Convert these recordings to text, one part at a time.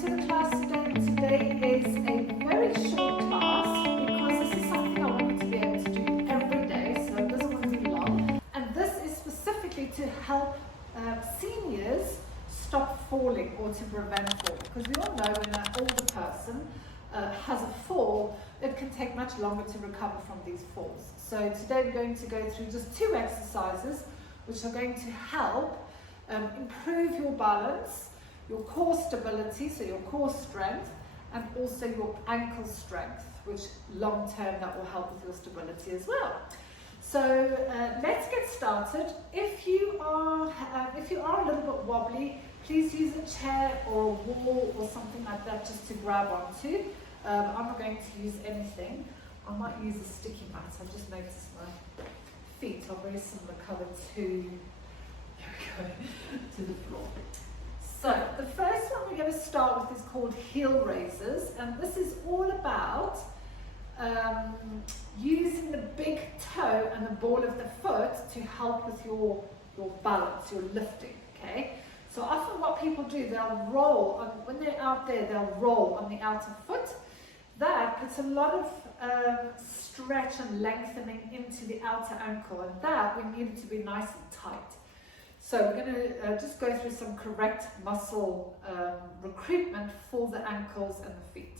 to the class today. Today is a very short class because this is something I want you to be able to do every day, so it doesn't want to be long. And this is specifically to help seniors stop falling or to prevent fall. Because we all know when an older person has a fall, it can take much longer to recover from these falls. So today we're going to go through just 2 exercises which are going to help improve your balance, your core stability, so your core strength, and also your ankle strength, which long term that will help with your stability as well. So let's get started. If you are a little bit wobbly, please use a chair or a wall or something like that just to grab onto. I'm not going to use anything. I might use a sticky mat. I've just noticed my feet are very similar colour to the floor. So the first one we're going to start with is called heel raises, and this is all about using the big toe and the ball of the foot to help with your balance, your lifting, okay? So often what people do, they'll roll, when they're out there, they'll roll on the outer foot. That puts a lot of stretch and lengthening into the outer ankle, and that we need it to be nice and tight. So we're going to just go through some correct muscle recruitment for the ankles and the feet.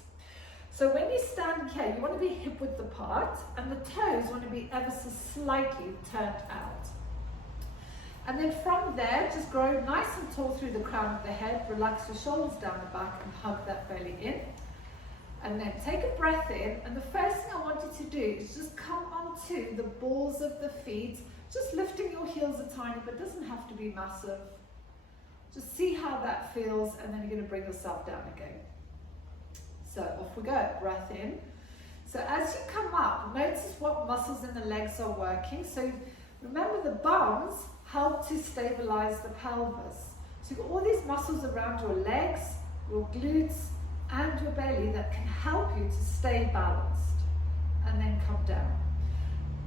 So when you stand here, you want to be hip width apart, and the toes want to be ever so slightly turned out. And then from there, just grow nice and tall through the crown of the head, relax your shoulders down the back and hug that belly in. And then take a breath in, and the first thing I want you to do is just come onto the balls of the feet, just lifting your heels a tiny bit, doesn't have to be massive. Just see how that feels, and then you're going to bring yourself down again. So off we go, breath in. So as you come up, notice what muscles in the legs are working. So remember, the bums help to stabilize the pelvis. So you've got all these muscles around your legs, your glutes, and your belly that can help you to stay balanced, and then come down.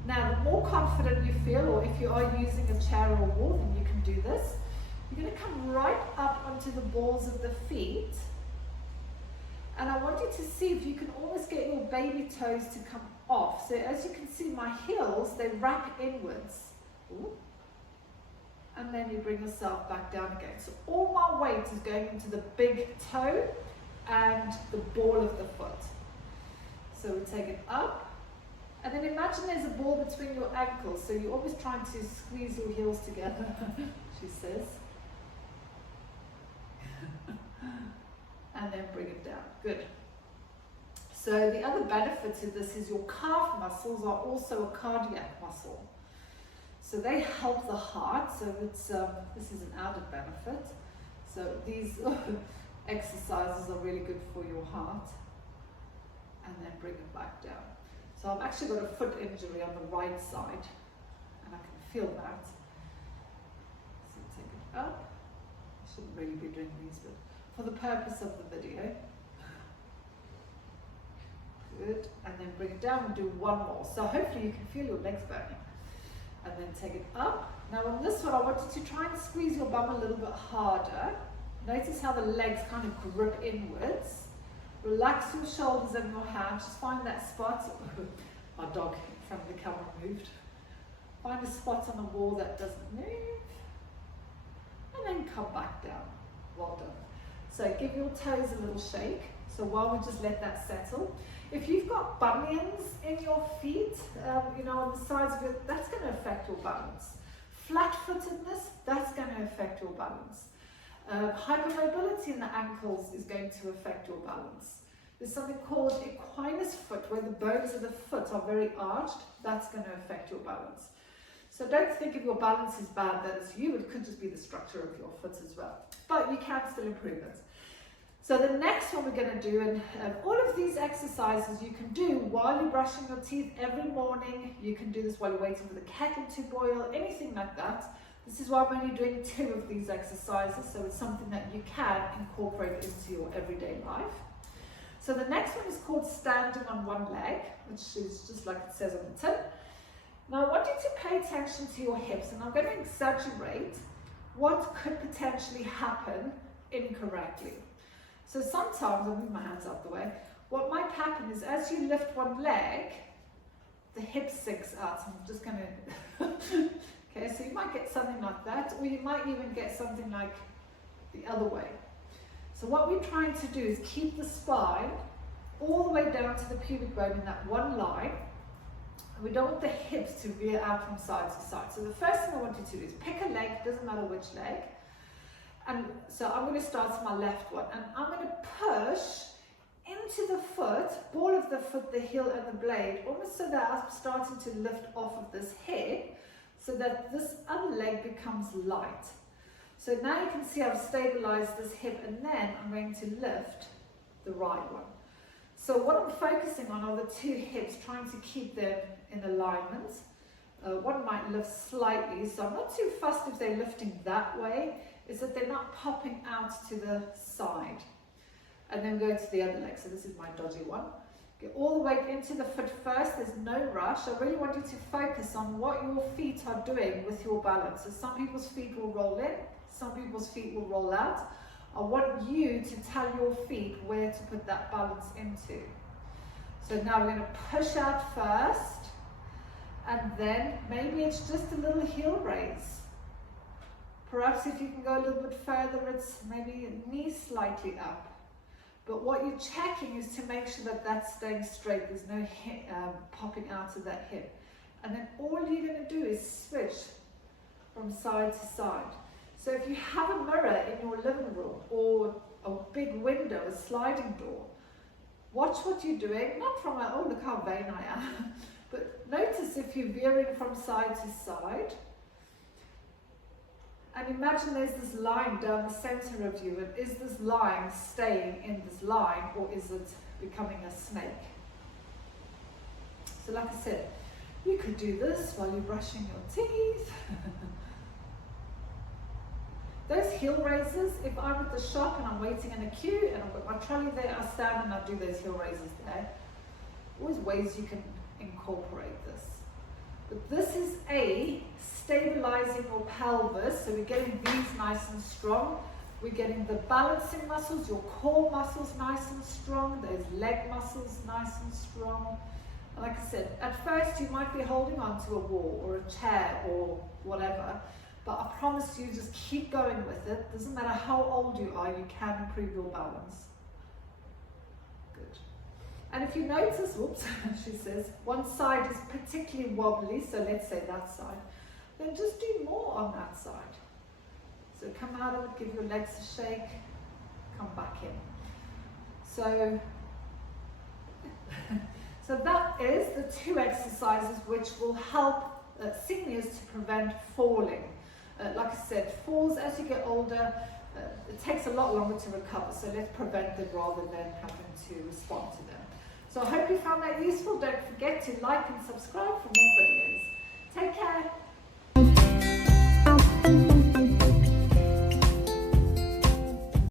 Now, the more confident you feel, or if you are using a chair or a wall, then you can do this. You're going to come right up onto the balls of the feet, and I want you to see if you can almost get your baby toes to come off. So as you can see, my heels, they wrap inwards. Ooh. And then you bring yourself back down again. So all my weight is going into the big toe and the ball of the foot. So we take it up, and then imagine there's a ball between your ankles, so you're always trying to squeeze your heels together, she says. And then bring it down. Good. So the other benefit to this is your calf muscles are also a cardiac muscle. So they help the heart, so it's this is an added benefit. So these exercises are really good for your heart. And then bring it back down. So I've actually got a foot injury on the right side, and I can feel that. So take it up. I shouldn't really be doing these, but for the purpose of the video. Good. And then bring it down and do one more. So hopefully you can feel your legs burning. And then take it up. Now on this one, I want you to try and squeeze your bum a little bit harder. Notice how the legs kind of grip inwards. Relax your shoulders and your hands. Just find that spot. My dog in front of the camera moved. Find a spot on the wall that doesn't move. And then come back down. Well done. So give your toes a little shake. So while we just let that settle. If you've got bunions in your feet, on the sides of it, that's going to affect your balance. Flat-footedness, that's going to affect your balance. Hypermobility in the ankles is going to affect your balance. There's something called equinus foot, where the bones of the foot are very arched. That's going to affect your balance. So don't think if your balance is bad that it's you. It could just be the structure of your foot as well. But you can still improve it. So the next one we're going to do, and all of these exercises you can do while you're brushing your teeth every morning. You can do this while you're waiting for the kettle to boil, anything like that. This is why I'm only doing 2 of these exercises, so it's something that you can incorporate into your everyday life. So the next one is called standing on one leg, which is just like it says on the tin. Now I want you to pay attention to your hips, and I'm going to exaggerate what could potentially happen incorrectly. So sometimes, I'll move my hands out the way, what might happen is as you lift one leg, the hip sinks out. So I'm just going to, okay, so you might get something like that, or you might even get something like the other way. So what we're trying to do is keep the spine all the way down to the pubic bone in that one line. And we don't want the hips to veer out from side to side. So the first thing I want you to do is pick a leg, doesn't matter which leg. And so I'm going to start with my left one, and I'm going to push into the foot, ball of the foot, the heel and the blade, almost so that I'm starting to lift off of this hip, so that this other leg becomes light. So now you can see I've stabilized this hip, and then I'm going to lift the right one. So what I'm focusing on are the two hips, trying to keep them in alignment. One might lift slightly, so I'm not too fussed if they're lifting that way, is that they're not popping out to the side. And then go to the other leg. So this is my dodgy one. Get all the way into the foot first, there's no rush. I really want you to focus on what your feet are doing with your balance. So some people's feet will roll in, some people's feet will roll out. I want you to tell your feet where to put that balance into. So now we're going to push out first, and then maybe it's just a little heel raise. Perhaps if you can go a little bit further, it's maybe knee slightly up. But what you're checking is to make sure that that's staying straight. There's no hip, popping out of that hip. And then all you're going to do is switch from side to side. So if you have a mirror in your living room, or a big window, a sliding door, watch what you're doing, not from a, oh look how vain I am, but notice if you're veering from side to side. And imagine there's this line down the center of you, and is this line staying in this line, or is it becoming a snake? So like I said, you could do this while you're brushing your teeth. Those heel raises, if I'm at the shop and I'm waiting in a queue and I've got my trolley there, I stand and I do those heel raises there. Always ways you can incorporate this. But this is a stabilizing your pelvis, so we're getting these nice and strong. We're getting the balancing muscles, your core muscles nice and strong, those leg muscles nice and strong. And like I said, at first you might be holding on to a wall or a chair or whatever, but I promise you, just keep going with it. Doesn't matter how old you are, you can improve your balance. Good. And if you notice, whoops, she says, one side is particularly wobbly, so let's say that side, then just do more on that side. So come out of it, give your legs a shake, come back in. So, so that is the two exercises which will help seniors to prevent falling. Like I said, falls as you get older, it takes a lot longer to recover, so let's prevent them rather than having to respond to them. So I hope you found that useful. Don't forget to like and subscribe for more videos. Take care.